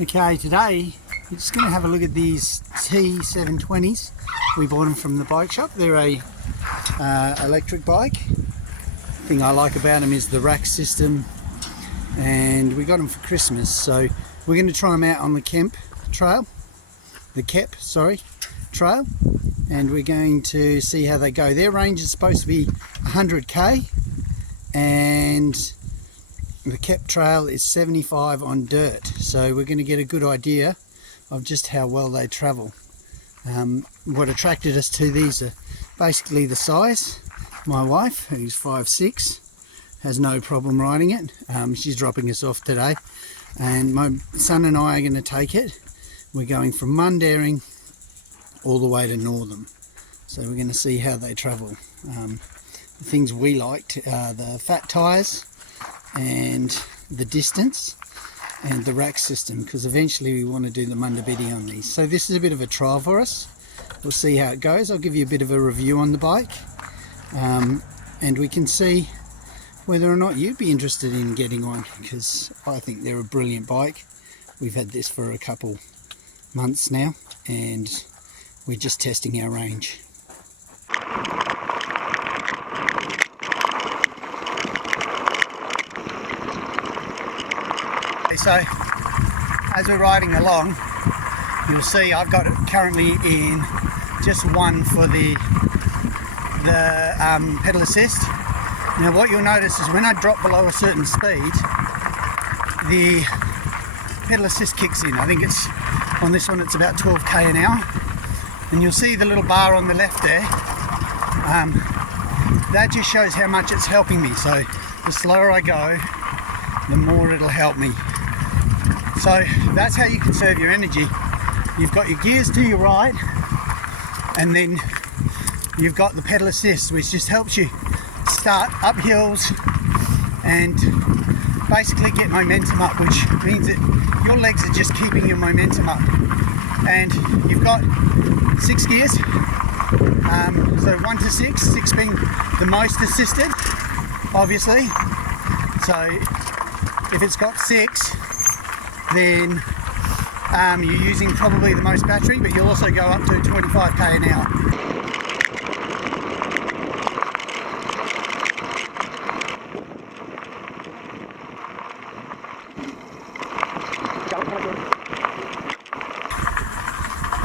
Okay, today we're just going to have a look at these T720s. We bought them from the bike shop. They're a electric bike. The thing I like about them is the rack system, and we got them for Christmas. So we're going to try them out on the Kep trail, and we're going to see how they go. Their range is supposed to be 100k, and the Kep trail is 75 on dirt, so we're going to get a good idea of just how well they travel. What attracted us to these are basically the size. My wife, who's 5'6", has no problem riding it. She's dropping us off today, and my son and I are going to take it. We're going from Mundaring all the way to Northam, so we're going to see how they travel. The things we liked are the fat tyres and the distance and the rack system, because eventually we want to do the Mundaring on these. So this is a bit of a trial for us. We'll see how it goes. I'll give you a bit of a review on the bike, and we can see whether or not you'd be interested in getting one, because I think they're a brilliant bike. We've had this for a couple months now, and we're just testing our range. So as we're riding along, you'll see I've got it currently in just one for the pedal assist. Now what you'll notice is when I drop below a certain speed, the pedal assist kicks in. I think it's on this one, it's about 12k an hour, and you'll see the little bar on the left there. That just shows how much it's helping me. So the slower I go, the more it'll help me. So that's how you conserve your energy. You've got your gears to your right, and then you've got the pedal assist, which just helps you start up hills and basically get momentum up, which means that your legs are just keeping your momentum up. And you've got 6 gears, so 1 to 6, 6 being the most assisted, obviously. So if it's got 6, then you're using probably the most battery, but you'll also go up to 25k an hour.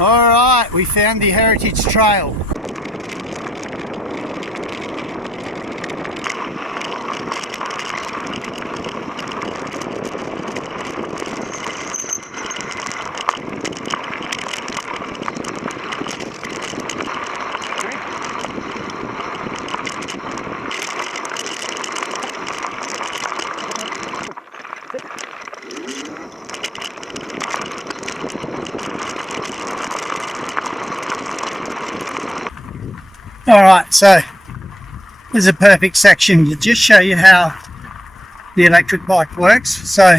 Alright, we found the Heritage Trail. Alright, so this is a perfect section to just show you how the electric bike works. So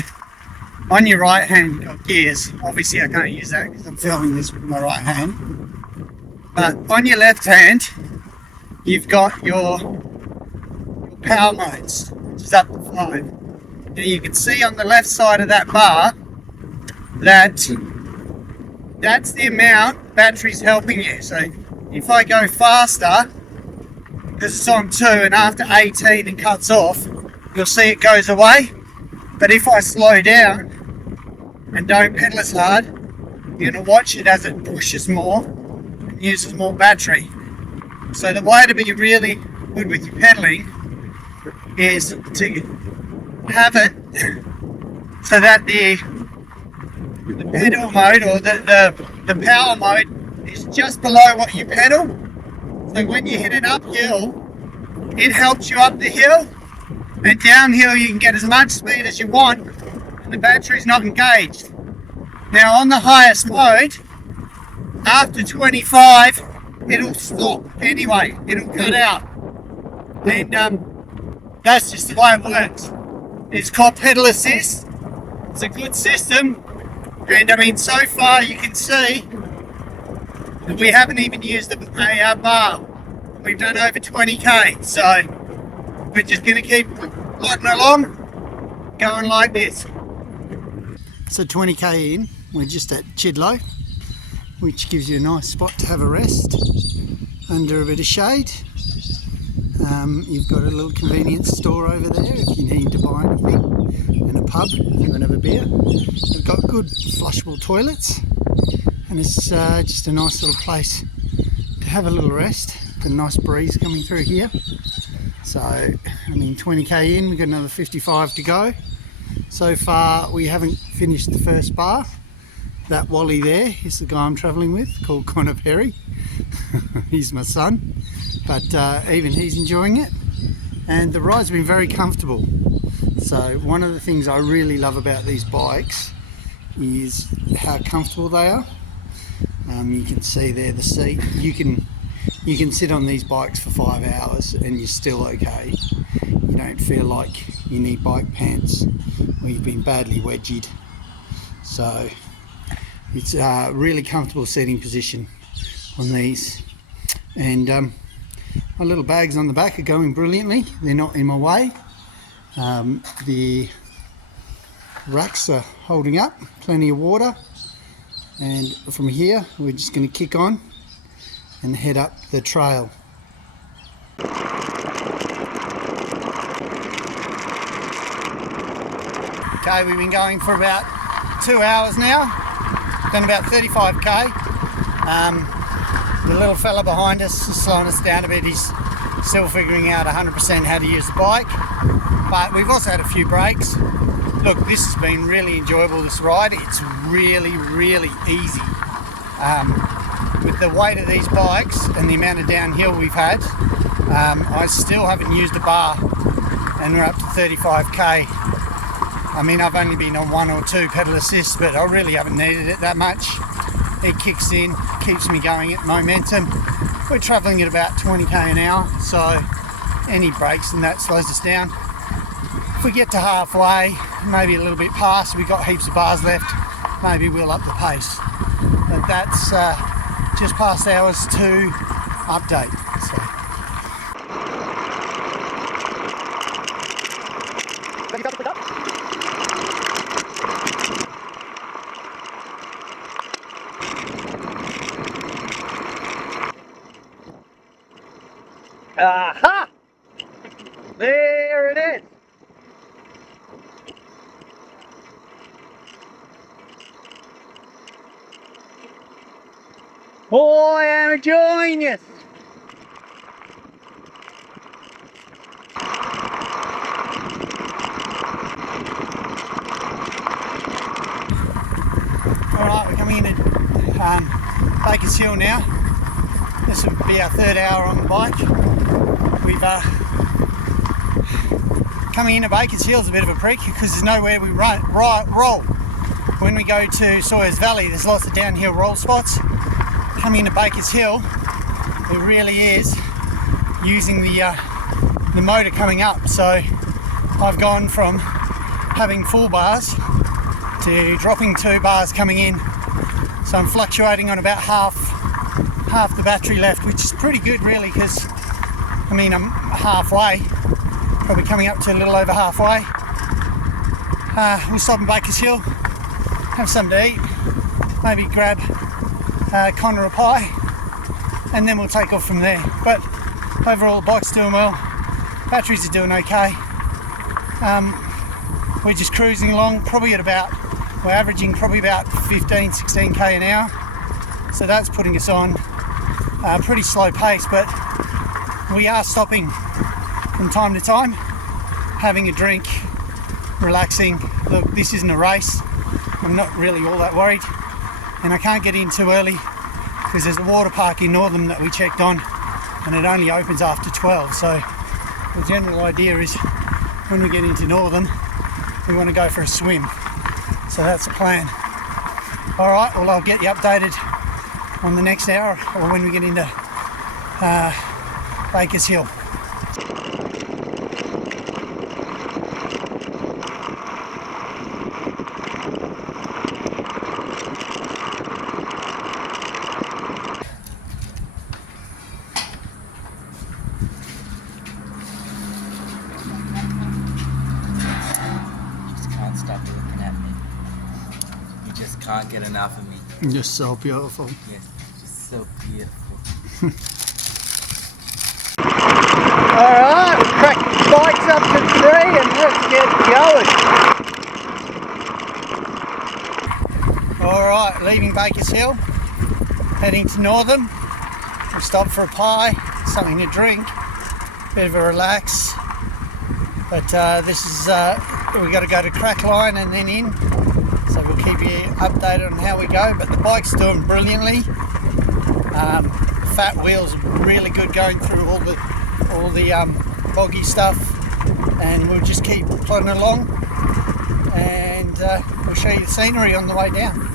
on your right hand you've got gears. Obviously I can't use that because I'm filming this with my right hand. But on your left hand you've got your power modes, which is up to 5. And you can see on the left side of that bar that that's the amount battery's helping you. So if I go faster, because it's on 2 and after 18 it cuts off, you'll see it goes away. But if I slow down and don't pedal as hard, you're going to watch it as it pushes more and uses more battery. So the way to be really good with your pedaling is to have it so that the pedal mode, or the power mode, is just below what you pedal. So when you hit it uphill, it helps you up the hill, and downhill you can get as much speed as you want and the battery's not engaged. Now on the highest mode, after 25 it'll stop anyway, it'll cut out, and that's just the way it works. It's called pedal assist. It's a good system, and I mean so far you can see we haven't even used a bar. We've done over 20k, so we're just going to keep plodding along, going like this. So 20k in, we're just at Chidlow, which gives you a nice spot to have a rest under a bit of shade. You've got a little convenience store over there if you need to buy anything, and a pub if you want to have a beer. We've got good flushable toilets, and it's just a nice little place to have a little rest. Got a nice breeze coming through here. So, I mean, 20k in, we've got another 55 to go. So far, we haven't finished the first bar. That Wally there is the guy I'm travelling with, called Connor Perry. He's my son, but even he's enjoying it. And the ride's been very comfortable. So one of the things I really love about these bikes is how comfortable they are. You can see there the seat. You can sit on these bikes for 5 hours and you're still okay. You don't feel like you need bike pants or you've been badly wedgied. So it's a really comfortable seating position on these. And my little bags on the back are going brilliantly. They're not in my way. The racks are holding up, plenty of water. And from here, we're just going to kick on and head up the trail. Okay, we've been going for about 2 hours now. Done about 35k. The little fella behind us is slowing us down a bit. He's still figuring out 100% how to use the bike. But we've also had a few breaks. Look, this has been really enjoyable, this ride. It's really, really easy. With the weight of these bikes and the amount of downhill we've had, I still haven't used a bar and we're up to 35k. I mean, I've only been on 1 or 2 pedal assists, but I really haven't needed it that much. It kicks in, keeps me going at momentum. We're travelling at about 20k an hour, so any breaks and that slows us down. If we get to halfway, maybe a little bit past, we've got heaps of bars left, maybe we'll up the pace. But that's just past hours 2 update. So. Aha! There it is! Oh, I am a genius! Alright, we're coming into Baker's Hill now. This will be our 3rd hour on the bike. We've coming into Baker's Hill is a bit of a prick because there's nowhere we roll. When we go to Sawyers Valley, there's lots of downhill roll spots. Coming into Baker's Hill, it really is using the motor coming up. So I've gone from having 4 bars to dropping 2 bars coming in. So I'm fluctuating on about half the battery left, which is pretty good really, because I mean I'm halfway, probably coming up to a little over halfway. We'll stop in Baker's Hill, have something to eat, maybe grab Connor a pie, and then we'll take off from there. But overall the bike's doing well, batteries are doing okay. We're just cruising along, we're averaging probably about 15-16k an hour, so that's putting us on a pretty slow pace, but we are stopping from time to time, having a drink, relaxing. Look, this isn't a race, I'm not really all that worried, and I can't get in too early because there's a water park in Northam that we checked on and it only opens after 12. So the general idea is when we get into Northam we want to go for a swim, so that's the plan. Alright, well I'll get you updated on the next hour or when we get into Baker's Hill. just can't get enough of me. You're so beautiful. Yeah, just so beautiful. Alright, we'll crack the bikes up to 3 and let's get going. Alright, leaving Bakers Hill, heading to Northam. We'll stop for a pie, something to drink, bit of a relax. But this is, we've got to go to Crackline and then in. So we'll keep you updated on how we go. But the bike's doing brilliantly. Fat wheels are really good going through all the boggy stuff. And we'll just keep plodding along. And we'll show you the scenery on the way down.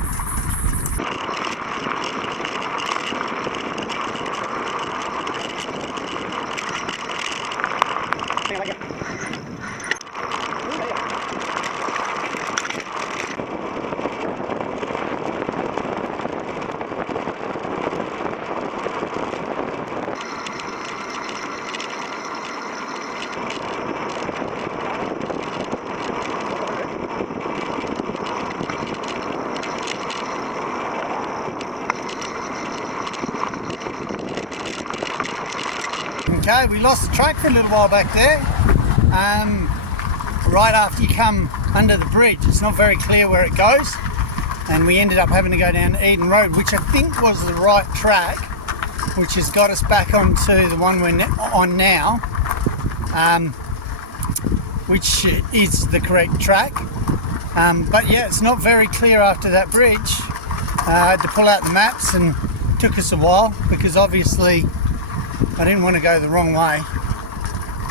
Okay, we lost the track for a little while back there. Right after you come under the bridge, it's not very clear where it goes, and we ended up having to go down Eden Road, which I think was the right track, which has got us back onto the one we're on now, which is the correct track. But yeah, it's not very clear after that bridge. I had to pull out the maps and it took us a while because obviously I didn't want to go the wrong way.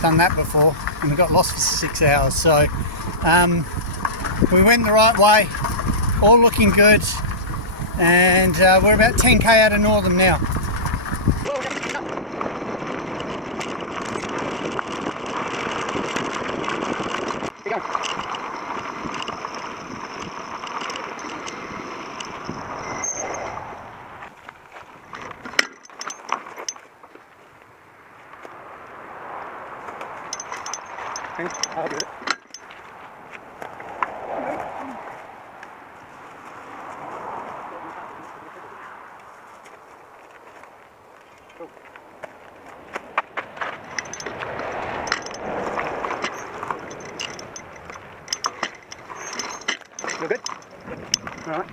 Done that before and we got lost for 6 hours. So we went the right way, all looking good, and we're about 10k out of Northam now. I'll do it. You're good? Alright.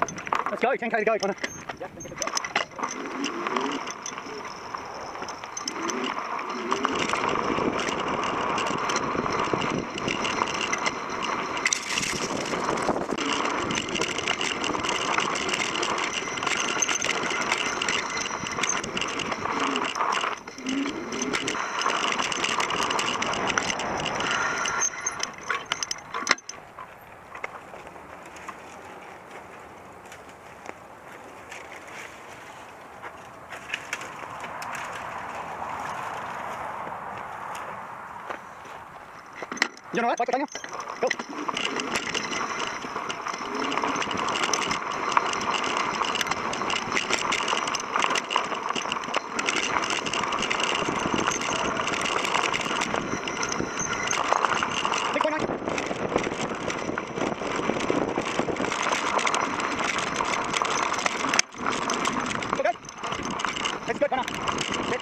Let's go, 10k to go, Connor. Yeah, you know what? Bike Daniel. Go. Big point 9. Okay. That's good, Connor. Good.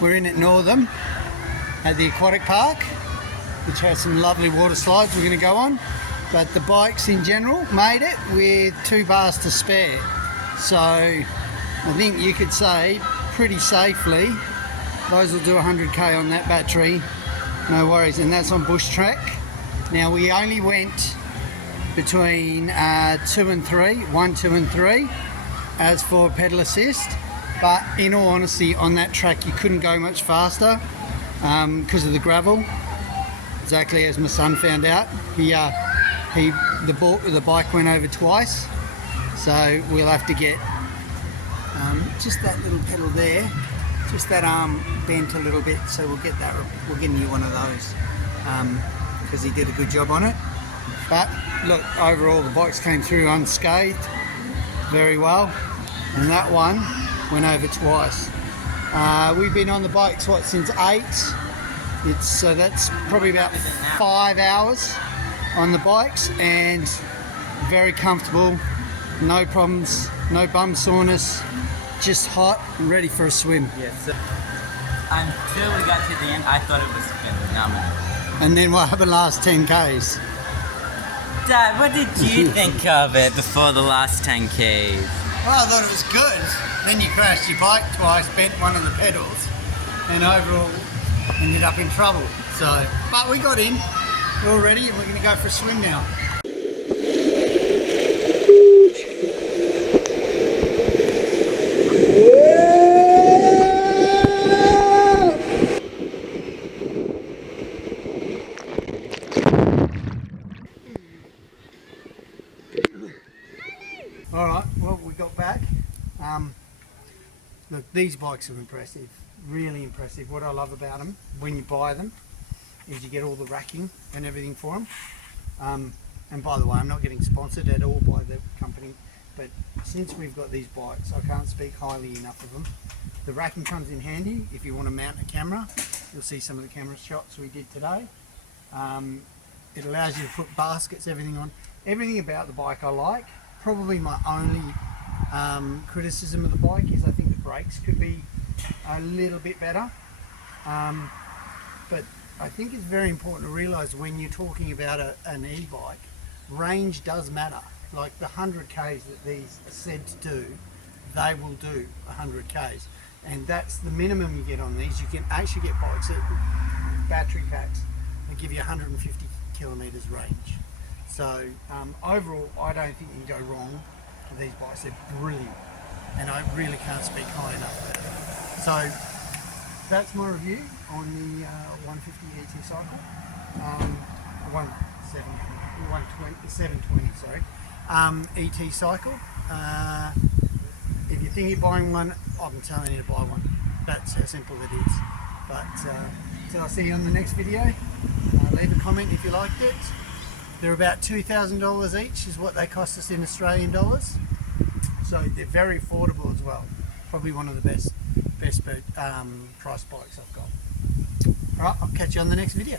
We're in at Northam at the aquatic park, which has some lovely water slides we're going to go on, but the bikes in general made it with 2 bars to spare, so I think you could say pretty safely those will do 100k on that battery, no worries. And that's on bush track. Now we only went between 2 and 3, 1, 2 and 3 as for pedal assist. But in all honesty, on that track you couldn't go much faster because of the gravel. Exactly as my son found out. The bike went over twice, so we'll have to get just that little pedal there, just that arm bent a little bit, so we'll get a new one of those, because he did a good job on it. But look, overall the bikes came through unscathed very well, and that one went over twice. We've been on the bikes since 8. So that's probably about 5 hours on the bikes, and very comfortable, no problems, no bum soreness, just hot and ready for a swim. Yes. So, until we got to the end, I thought it was phenomenal. And then what happened last 10Ks? Dad, what did you think of it before the last 10Ks? Well, I thought it was good. Then you crashed your bike twice, bent one of the pedals, and overall ended up in trouble. So, but we got in, we're all ready, and we're going to go for a swim now. All right, well, we got back. Look, these bikes are impressive, really impressive. What I love about them when you buy them is you get all the racking and everything for them. And by the way, I'm not getting sponsored at all by the company, but since we've got these bikes, I can't speak highly enough of them. The racking comes in handy if you want to mount a camera. You'll see some of the camera shots we did today. It allows you to put baskets, everything on. Everything about the bike I like. Probably my only criticism of the bike is I think the brakes could be a little bit better. But I think it's very important to realise when you're talking about an e-bike, range does matter. Like the 100Ks that these are said to do, they will do 100Ks. And that's the minimum you get on these. You can actually get bikes that battery packs that give you 150 kilometres range. So overall, I don't think you can go wrong with these bikes. They're brilliant, and I really can't speak high enough about it. So that's my review on the 150 ET cycle, 720, sorry, ET cycle. If you think you're buying one, I'm telling you to buy one. That's how simple it is. But so I'll see you on the next video. Leave a comment if you liked it. They're about $2,000 each is what they cost us in Australian dollars. So they're very affordable as well. Probably one of the best price bikes I've got. Alright, I'll catch you on the next video.